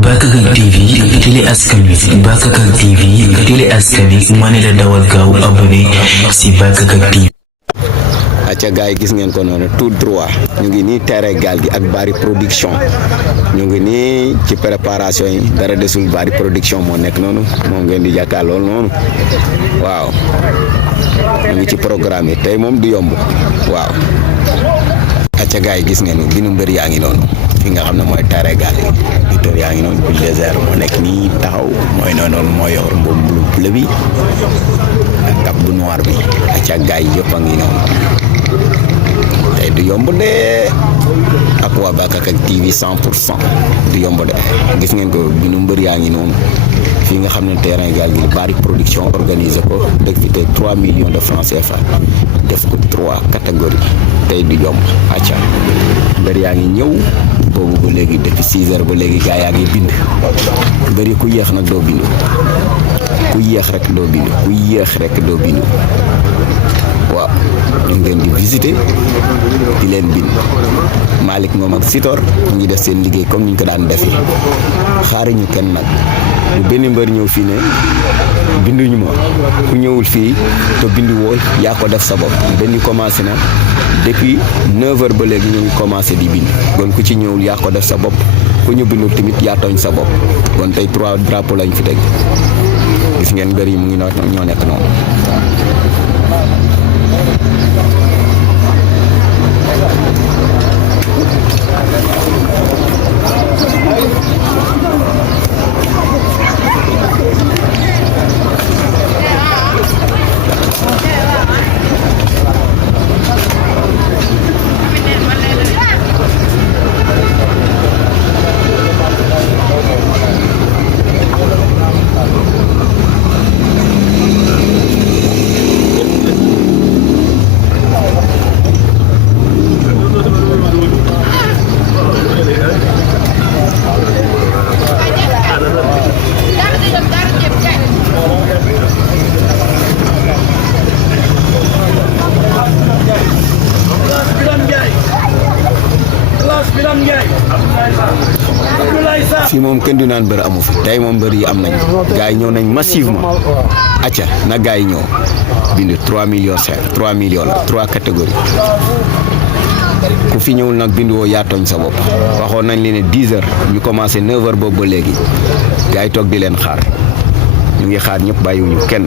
Bakakak TV télé askan wi Bakakak TV télé askan wi ma ne la dawal gaaw abonné si Bakakak TV. acca gaay gis ngeen ko noonu tout droit ñu ngi nii terrain gaal gi ak Bari production ñu ngi nii ci préparation yi dara desul Bari production moo nekk noonu moom ngeen di jàkkaarloo noonu waaw ñu ngi ci programme yi tey moom du yomb waaw acca gaay gis ngeen bi nu mbër yaa ngi noonu fi nga xam ne mooy terrain gaal gi victor yaa ngi noonu bulldozer moo nekk nii taxaw mooy noonu mooy yor mbubb bleu bi ak cap bu noir bi acca gaay yëpp a ngi noonu tey du yomb de ak waa Bakakak TV 100% du yomb de gis ngeen ko bi nu mbër yaa ngi noonu fii nga xam ne terrain gaal gi Bari production organisé ko def fi tey 3 millions de francs CFA def ko 3 catégories tey du yomb acca mbër yaa ngi ñëw boobu ba léegi depuis 6 heures ba léegi gaa yaa ngi bind mbëri ku yéex nag doo bindu ku yéex rek doo bindu ku yéex rek doo bindu waaw ñu ngi leen di visiter di leen bind Malick moom ak Sitor ñu ngi def seen liggéey comme ni ñu ko daan defee xaaruñu kenn nag bu benn mbër ñëw fii ne binduñu ma ku ñëwul fii te bindu woo yaa ko def sa bopp benn commencé na depuis 9 heures ba léegi ñu ngi commencé di bind kon ku ci ñëwul yaa ko def sa bopp ku ñu bindul tamit yaa tooñ sa bopp kon tey 3 drapeaux lañ fi teg gis ngeen mbër yi mu ngi ñoo nekk noonu. fii moom kenn du naan bër amu fi tey moom bër yi am nañ gars yi ñëw nañ massivement acca na gars yi ñëw bind 3 millions 3 millions la 3 catégories ku fi ñëwul nag bind woo yaa tooñ sa bopp waxoon nañ leen ne 10 heures ñu commencé 9 heures boobu ba léegi gars yi toog di leen xaar ñu ngi xaar ñëpp bàyyiwuñu kenn